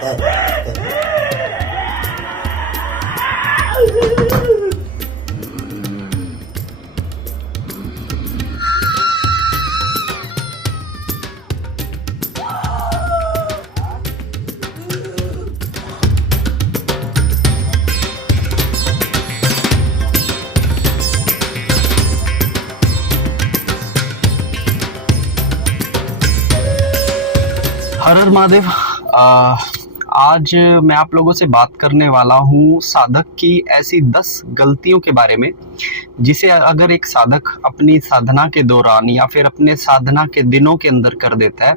हर हर महादेव। आज मैं आप लोगों से बात करने वाला हूँ साधक की ऐसी 10 गलतियों के बारे में, जिसे अगर एक साधक अपनी साधना के दौरान या फिर अपने साधना के दिनों के अंदर कर देता है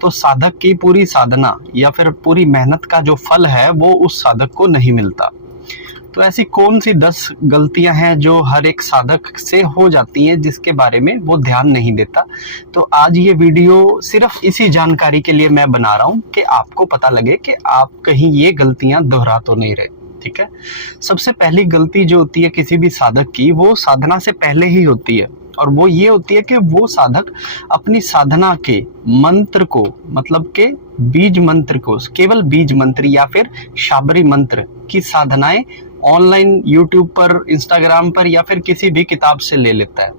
तो साधक की पूरी साधना या फिर पूरी मेहनत का जो फल है वो उस साधक को नहीं मिलता। तो ऐसी कौन सी 10 गलतियां हैं जो हर एक साधक से हो जाती हैं जिसके बारे में वो ध्यान नहीं देता। तो आज ये वीडियो सिर्फ इसी जानकारी के लिए मैं बना रहा हूँ कि आपको पता लगे कि आप कहीं ये गलतियां दोहरा तो नहीं रहे। ठीक है, सबसे पहली गलती जो होती है किसी भी साधक की, वो साधना से पहले ही होती है, और वो ये होती है कि वो साधक अपनी साधना के मंत्र को, मतलब के बीज मंत्र को, केवल बीज मंत्र या फिर शाबरी मंत्र की साधनाएं ऑनलाइन यूट्यूब पर, इंस्टाग्राम पर या फिर किसी भी किताब से ले लेता है।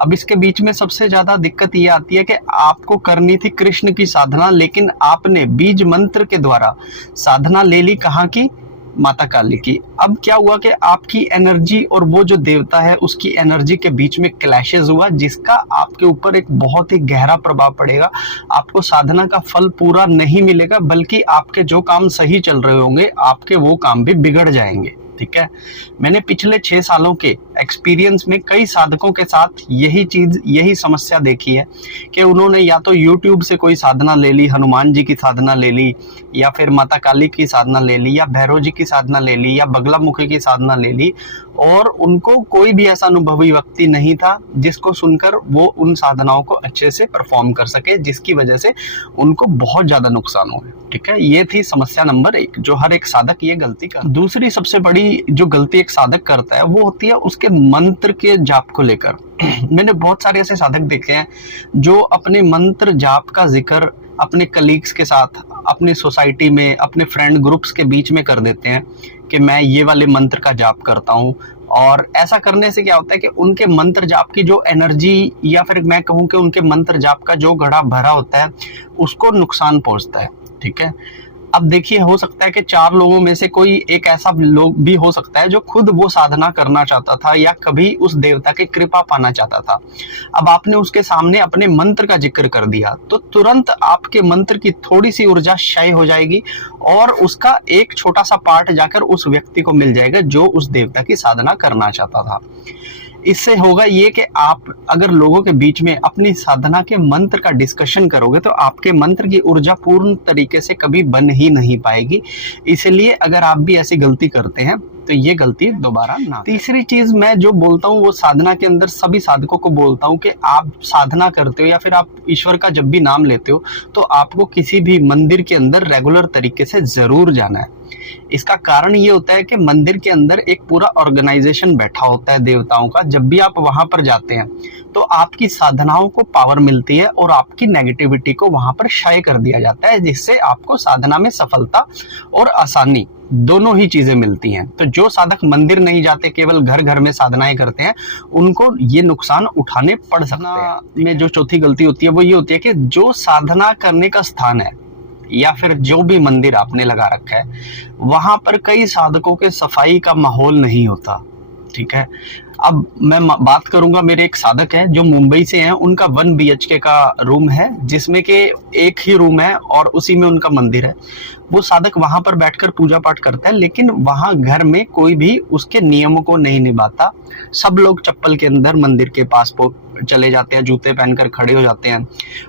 अब इसके बीच में सबसे ज्यादा दिक्कत ये आती है कि आपको करनी थी कृष्ण की साधना, लेकिन आपने बीज मंत्र के द्वारा साधना ले ली कहाँ की? माता काली की। अब क्या हुआ कि आपकी एनर्जी और वो जो देवता है उसकी एनर्जी के बीच में क्लैशेस हुआ, जिसका आपके ऊपर एक बहुत ही गहरा प्रभाव पड़ेगा। आपको साधना का फल पूरा नहीं मिलेगा, बल्कि आपके जो काम सही चल रहे होंगे आपके वो काम भी बिगड़ जाएंगे। ठीक है, मैंने पिछले 6 सालों के एक्सपीरियंस में कई साधकों के साथ यही समस्या देखी है कि उन्होंने या तो YouTube से कोई साधना ले ली, हनुमान जी की साधना ले ली, या फिर माता काली की साधना ले ली, या भैरव जी की साधना ले ली, या बगला मुखी की साधना ले ली, और उनको कोई भी ऐसा अनुभवी व्यक्ति नहीं था जिसको सुनकर वो उन साधनाओं को अच्छे से परफॉर्म कर सके, जिसकी वजह से उनको बहुत ज्यादा नुकसान हुआ। ठीक है, ये थी समस्या नंबर 1 जो हर एक साधक ये गलती कर। दूसरी सबसे बड़ी जो गलती एक साधक करता है वो होती है उसके मंत्र के जाप को लेकर। मैंने बहुत सारे ऐसे साधक देखे हैं जो अपने मंत्र जाप का जिक्र अपने कलीग्स के साथ, अपनी सोसाइटी में, अपने फ्रेंड ग्रुप्स के बीच में कर देते हैं कि मैं ये वाले मंत्र का जाप करता हूँ। और ऐसा करने से क्या होता है कि उनके मंत्र जाप की जो एनर्जी, या फिर मैं कहूँ कि उनके मंत्र जाप का जो घड़ा भरा होता है उसको नुकसान पहुंचता है। ठीक है, अब देखिए, हो सकता है कि 4 लोगों में से कोई एक ऐसा लोग भी हो सकता है जो खुद वो साधना करना चाहता था या कभी उस देवता की कृपा पाना चाहता था। अब आपने उसके सामने अपने मंत्र का जिक्र कर दिया तो तुरंत आपके मंत्र की थोड़ी सी ऊर्जा क्षय हो जाएगी और उसका एक छोटा सा पार्ट जाकर उस व्यक्ति को मिल जाएगा जो उस देवता की साधना करना चाहता था। इससे होगा ये कि आप अगर लोगों के बीच में अपनी साधना के मंत्र का डिस्कशन करोगे तो आपके मंत्र की ऊर्जा पूर्ण तरीके से कभी बन ही नहीं पाएगी। इसलिए अगर आप भी ऐसी गलती करते हैं तो ये गलती दोबारा ना। तीसरी चीज मैं जो बोलता हूँ वो साधना के अंदर सभी साधकों को बोलता हूँ कि आप साधना करते हो या फिर आप ईश्वर का जब भी नाम लेते हो तो आपको किसी भी मंदिर के अंदर रेगुलर तरीके से जरूर जाना है। इसका कारण ये होता है कि मंदिर के अंदर एक पूरा ऑर्गेनाइजेशन बैठा होता है देवताओं का। जब भी आप वहां पर जाते हैं तो आपकी साधनाओं को पावर मिलती है और आपकी नेगेटिविटी को वहां पर क्षय कर दिया जाता है, जिससे आपको साधना में सफलता और आसानी दोनों ही चीजें मिलती हैं। तो जो साधक मंदिर नहीं जाते, केवल घर घर में साधनाएं करते हैं, उनको ये नुकसान उठाने पड़ सकते हैं। में जो चौथी गलती होती है वो ये होती है कि जो साधना करने का स्थान है या फिर जो भी मंदिर आपने लगा रखा है वहां पर कई साधकों के सफाई का माहौल नहीं होता। ठीक है, अब मैं बात करूंगा, मेरे एक साधक है जो मुंबई से हैं, उनका 1 BHK का रूम है जिसमें के एक ही रूम है और उसी में उनका मंदिर है। वो साधक वहां पर बैठकर पूजा पाठ करता है, लेकिन वहां घर में कोई भी उसके नियमों को नहीं निभाता। सब लोग चप्पल के अंदर मंदिर के पास चले जाते हैं, जूते पहनकर खड़े हो जाते हैं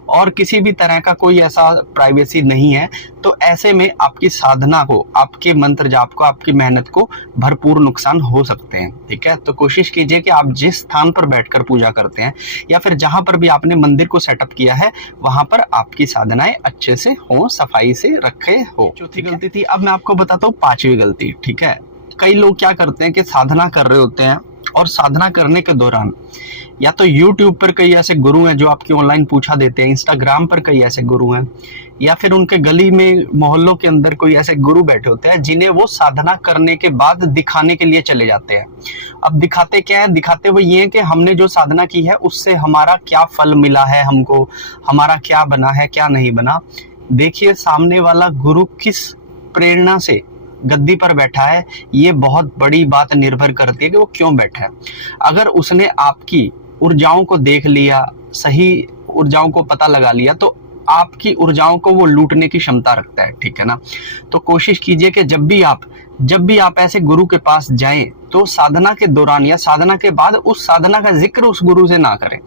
और किसी भी तरह का कोई ऐसा प्राइवेसी नहीं है। तो ऐसे में आपकी साधना को, आपके मंत्र जाप को, आपकी मेहनत को भरपूर नुकसान हो सकते हैं। ठीक है, तो कोशिश कीजिए कि आप जिस स्थान पर बैठकर पूजा करते हैं या फिर जहां पर भी आपने मंदिर को सेटअप किया है वहां पर आपकी साधनाएं अच्छे से हो, सफाई से रखे हो। चौथी गलती थी। अब मैं आपको बताता हूँ 5वीं गलती। ठीक है, कई लोग क्या करते हैं कि साधना कर रहे होते हैं और साधना करने के दौरान या तो YouTube पर कई ऐसे गुरु हैं जो आपकी ऑनलाइन पूछा देते हैं, इंस्टाग्राम पर कई ऐसे गुरु हैं, या फिर उनके गली में मोहल्लों के अंदर कोई ऐसे गुरु बैठे होते हैं जिन्हें वो साधना करने के बाद दिखाने के लिए चले जाते हैं। अब दिखाते क्या है, दिखाते वो ये है कि हमने जो साधना की है उससे हमारा क्या फल मिला है, हमको हमारा क्या बना है, क्या नहीं बना। देखिए सामने वाला गुरु किस प्रेरणा से गद्दी पर बैठा है, ये बहुत बड़ी बात निर्भर करती है कि वो क्यों बैठा है। अगर उसने आपकी ऊर्जाओं को देख लिया, सही ऊर्जाओं को पता लगा लिया, तो आपकी ऊर्जाओं को वो लूटने की क्षमता रखता है, ठीक है ना। तो कोशिश कीजिए कि जब भी आप ऐसे गुरु के पास जाएं तो साधना के दौरान या साधना के बाद उस साधना का जिक्र उस गुरु से ना करें,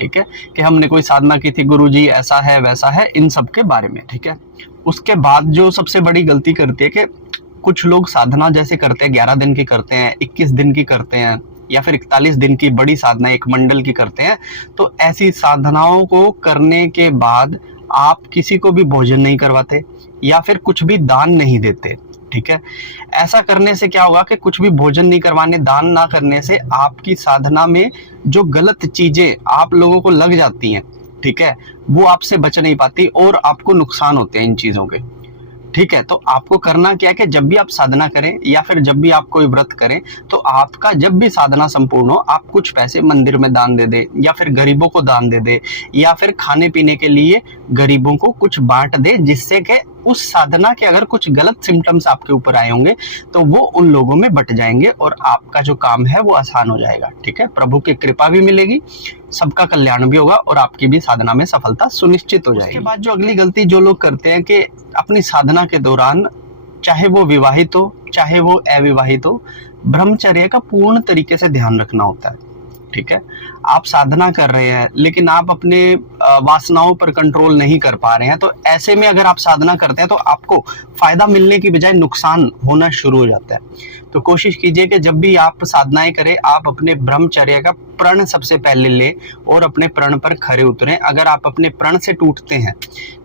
ठीक है, कि हमने कोई साधना की थी, गुरुजी ऐसा है वैसा है, इन सब के बारे में, ठीक है। उसके बाद जो सबसे बड़ी गलती करती है कि कुछ लोग साधना जैसे करते हैं, 11 दिन की करते हैं, 21 दिन की करते हैं, या फिर 41 दिन की बड़ी साधना एक मंडल की करते हैं। तो ऐसी साधनाओं को करने के बाद आप किसी को भी भोजन नहीं करवाते या फिर कुछ भी दान नहीं देते, ठीक है। ऐसा करने से क्या होगा कि कुछ भी भोजन नहीं करवाने, दान ना करने से आपकी साधना में जो गलत चीजें आप लोगों को लग जाती हैं, ठीक है, वो आपसे बच नहीं पाती और आपको नुकसान होते हैं इन चीजों के, ठीक है। तो आपको करना क्या है कि जब भी आप साधना करें या फिर जब भी आप कोई व्रत करें, तो आपका जब भी साधना संपूर्ण हो, आप कुछ पैसे मंदिर में दान दे दे या फिर गरीबों को दान दे दे या फिर खाने पीने के लिए गरीबों को कुछ बांट दे, जिससे कि उस साधना के अगर कुछ गलत सिम्टम्स आपके ऊपर आए होंगे तो वो उन लोगों में बट जाएंगे और आपका जो काम है वो आसान हो जाएगा, ठीक है। प्रभु की कृपा भी मिलेगी, सबका कल्याण भी होगा और आपकी भी साधना में सफलता सुनिश्चित हो जाएगी। उसके बाद जो अगली गलती जो लोग करते हैं कि अपनी साधना के दौरान, चाहे वो विवाहित हो चाहे वो अविवाहित हो, ब्रह्मचर्य का पूर्ण तरीके से ध्यान रखना होता है, ठीक है। आप साधना कर रहे हैं लेकिन आप अपने वासनाओं पर कंट्रोल नहीं कर पा रहे हैं, तो ऐसे में अगर आप साधना करते हैं तो आपको फायदा मिलने की बजाय नुकसान होना शुरू हो जाता है। तो कोशिश कीजिए कि जब भी आप साधनाएं करें, आप अपने ब्रह्मचर्य का प्रण सबसे पहले लें और अपने प्रण पर खरे उतरें। अगर आप अपने प्रण से टूटते हैं,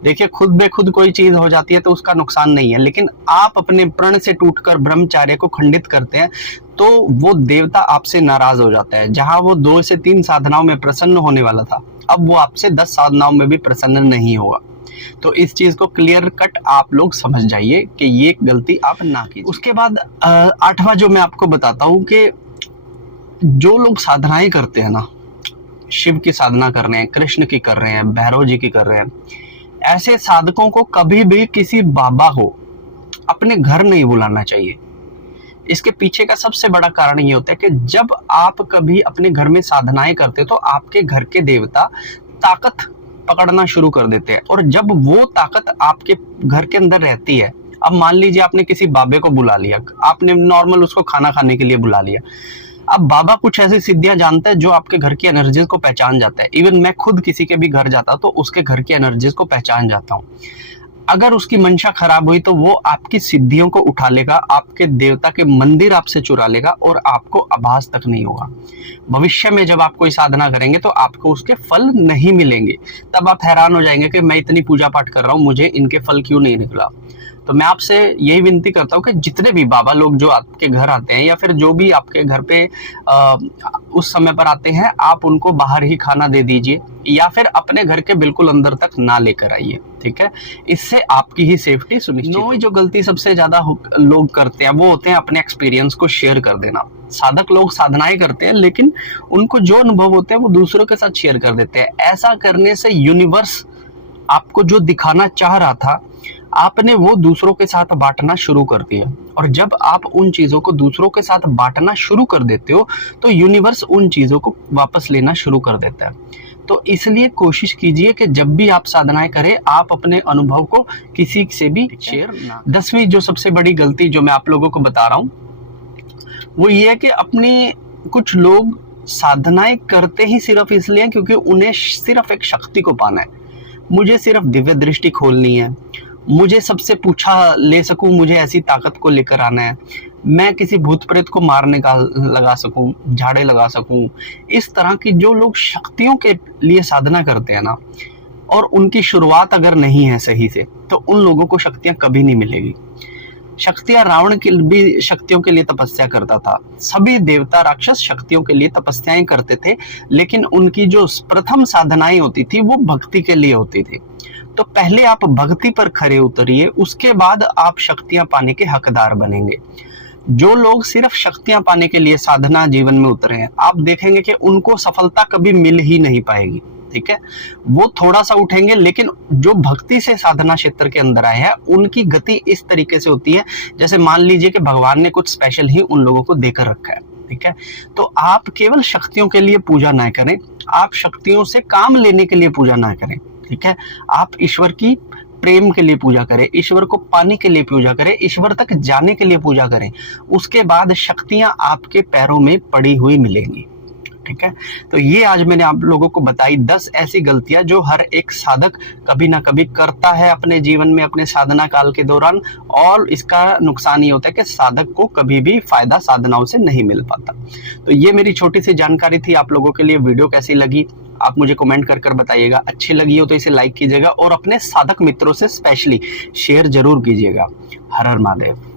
देखिए खुद बे खुद कोई चीज हो जाती है तो उसका नुकसान नहीं है, लेकिन आप अपने प्रण से टूटकर ब्रह्मचर्य को खंडित करते हैं तो वो देवता आपसे नाराज हो जाता है। जहां वो 2 से 3 साधनाओं में प्रसन्न होने वाला था, अब वो आपसे 10 साधनाओं में भी प्रसन्न नहीं होगा। तो इस चीज को क्लियर कट आप लोग समझ जाइए कि ये गलती आप ना कीजिए। उसके बाद 8वां जो मैं आपको बताता हूँ कि जो लोग साधनाएं करते हैं ना, शिव की साधना कर रहे हैं, कृष्ण की कर रहे हैं, भैरव जी की कर रहे हैं, ऐसे साधकों को कभी भी किसी बाबा को अपने घर नहीं बुलाना चाहिए। इसके पीछे का सबसे बड़ा कारण ये होता है कि जब आप कभी अपने घर में साधनाएं करते हो तो आपके घर के देवता ताकत पकड़ना शुरू कर देते हैं, और जब वो ताकत आपके घर के अंदर रहती है, अब मान लीजिए आपने किसी बाबे को बुला लिया, आपने नॉर्मल उसको खाना खाने के लिए बुला लिया, अब बाबा कुछ ऐसी सिद्धियां जानता है जो आपके घर की एनर्जीज को पहचान जाता है। इवन मैं खुद किसी के भी घर जाता तो उसके घर की एनर्जीज को पहचान जाता हूँ। अगर उसकी मंशा खराब हुई तो वो आपकी सिद्धियों को उठा लेगा, आपके देवता के मंदिर आपसे चुरा लेगा और आपको आभास तक नहीं होगा। भविष्य में जब आप कोई साधना करेंगे तो आपको उसके फल नहीं मिलेंगे, तब आप हैरान हो जाएंगे कि मैं इतनी पूजा पाठ कर रहा हूँ, मुझे इनके फल क्यों नहीं निकला। तो मैं आपसे यही विनती करता हूँ कि जितने भी बाबा लोग जो आपके घर आते हैं या फिर जो भी आपके घर पे उस समय पर आते हैं, आप उनको बाहर ही खाना दे दीजिए या फिर अपने घर के बिल्कुल अंदर तक ना लेकर आइए, ठीक है। इससे आपकी ही सेफ्टी सुनिश्चित। 9वीं जो गलती सबसे ज्यादा लोग करते हैं वो होते हैं अपने एक्सपीरियंस को शेयर कर देना। साधक लोग साधनाएं करते हैं लेकिन उनको जो अनुभव होते हैं वो दूसरों के साथ शेयर कर देते हैं। ऐसा करने से यूनिवर्स आपको जो दिखाना चाह रहा था, आपने वो दूसरों के साथ बांटना शुरू कर दिया, और जब आप उन चीजों को दूसरों के साथ बांटना शुरू कर देते हो तो यूनिवर्स उन चीजों को वापस लेना शुरू कर देता है। तो इसलिए कोशिश कीजिए कि जब भी आप साधनाएं करें, आप अपने अनुभव को किसी से भी शेयर ना। 10वीं जो सबसे बड़ी गलती जो मैं आप लोगों को बता रहा हूं वो ये है कि अपनी कुछ लोग साधनाएं करते ही सिर्फ इसलिए क्योंकि उन्हें सिर्फ एक शक्ति को पाना है। मुझे सिर्फ दिव्य दृष्टि खोलनी है, मुझे सबसे पूछा ले सकूं, मुझे ऐसी ताकत को लेकर आना है, मैं किसी भूत प्रेत को मारने का लगा सकूं, झाड़े लगा सकूं। इस तरह की जो लोग शक्तियों के लिए साधना करते हैं ना, और उनकी शुरुआत अगर नहीं है सही से, तो उन लोगों को शक्तियां कभी नहीं मिलेगी। शक्तियां, रावण की भी शक्तियों के लिए तपस्या करता था, सभी देवता राक्षस शक्तियों के लिए तपस्याएं करते थे, लेकिन उनकी जो प्रथम साधनाएं होती थी वो भक्ति के लिए होती थी। तो पहले आप भक्ति पर खरे उतरिए, उसके बाद आप शक्तियां पाने के हकदार बनेंगे। जो लोग सिर्फ शक्तियां पाने के लिए साधना जीवन में उतरे हैं, आप देखेंगे कि उनको सफलता कभी मिल ही नहीं पाएगी। ठीक है, वो थोड़ा सा उठेंगे, लेकिन जो भक्ति से साधना क्षेत्र के अंदर आए हैं उनकी गति इस तरीके से होती है जैसे मान लीजिए कि भगवान ने कुछ स्पेशल ही उन लोगों को देकर रखा है। ठीक है, तो आप केवल शक्तियों के लिए पूजा ना करें, आप शक्तियों से काम लेने के लिए पूजा ना करें। ठीक है, आप ईश्वर की प्रेम के लिए पूजा करें, ईश्वर को पाने के लिए पूजा करें, ईश्वर तक जाने के लिए पूजा करें। उसके बाद शक्तियां आपके पैरों में पड़ी हुई मिलेंगी। ठीक है, तो ये आज मैंने आप लोगों को बताई 10 ऐसी गलतियां जो हर एक साधक कभी ना कभी करता है अपने जीवन में, अपने साधना काल के दौरान, और इसका नुकसान ये होता है कि साधक को कभी भी फायदा साधनाओं से नहीं मिल पाता। तो ये मेरी छोटी सी जानकारी थी आप लोगों के लिए। वीडियो कैसी लगी आप मुझे कमेंट कर बताइएगा। अच्छी लगी हो तो इसे लाइक कीजिएगा और अपने साधक मित्रों से स्पेशली शेयर जरूर कीजिएगा। हर हर महादेव।